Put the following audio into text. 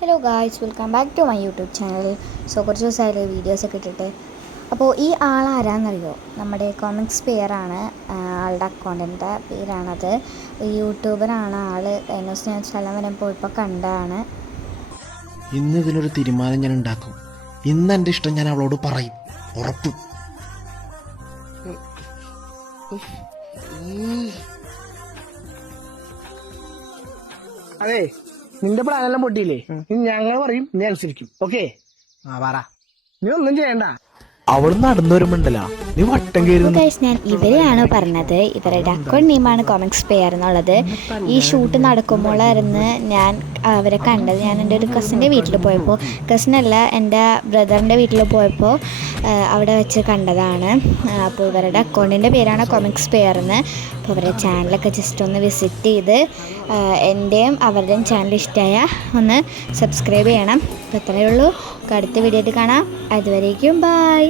Hello guys, welcome back to my YouTube channel. കുറച്ച് ദിവസമായാലും വീഡിയോസൊക്കെ ഇട്ടിട്ട്. അപ്പോൾ ഈ ആളാരാന്നറിയോ? നമ്മുടെ കോമിക്സ് പെയറാണ് ആളുടെ അക്കൗണ്ടിൻ്റെ പേരാണത്. യൂട്യൂബറാണ് ആൾ. കഴിഞ്ഞ ദിവസം ഞാൻ സ്ഥലം വരെ പോയപ്പോൾ കണ്ടതാണ്. ഇന്ന് ഇതിനൊരു തീരുമാനം ഞാൻ ഉണ്ടാക്കും. ഇന്ന് എൻ്റെ ഇഷ്ടം ഞാൻ അവളോട് പറയും, ഉറപ്പ്. അതെ, നിന്റെ പ്ലാനെല്ലാം പൊട്ടിയില്ലേ? ഇനി ഞങ്ങൾ പറയും, നീ അനുസരിക്കും. ഓക്കെ? പറ, നീ ഒന്നും ചെയ്യണ്ട. അവൾ നടന്നു വരുമ്പോണ്ടല്ലോ നീ വട്ടം കയറി. ഗൈസ്, ഞാൻ ഇവരെയാണ് പറഞ്ഞത്. ഇവരുടെ അക്കൗണ്ട് നെയിമാണ് കോമിക്സ് പെയർ എന്നുള്ളത്. ഈ ഷൂട്ട് നടക്കുമ്പോഴായിരുന്നു ഞാൻ അവരെ കണ്ടത്. ഞാൻ എൻ്റെ ഒരു കസിൻ്റെ വീട്ടിൽ പോയപ്പോൾ, കസിനല്ല എൻ്റെ ബ്രദറിൻ്റെ വീട്ടിൽ പോയപ്പോൾ അവിടെ വെച്ച് കണ്ടതാണ്. അപ്പോൾ ഇവരുടെ അക്കൗണ്ടിൻ്റെ പേരാണ് കോമിക്സ് പെയർ എന്ന്. അപ്പോൾ അവരുടെ ചാനലൊക്കെ ജസ്റ്റ് ഒന്ന് വിസിറ്റ് ചെയ്ത് എൻ്റെയും അവരുടെയും ചാനൽ ഇഷ്ടമായ ഒന്ന് സബ്സ്ക്രൈബ് ചെയ്യണം. അപ്പോൾ ഇത്രയേ ഉള്ളൂ. അടുത്ത വീഡിയോ ആയിട്ട് കാണാം. അതുവരേക്കും ബൈ.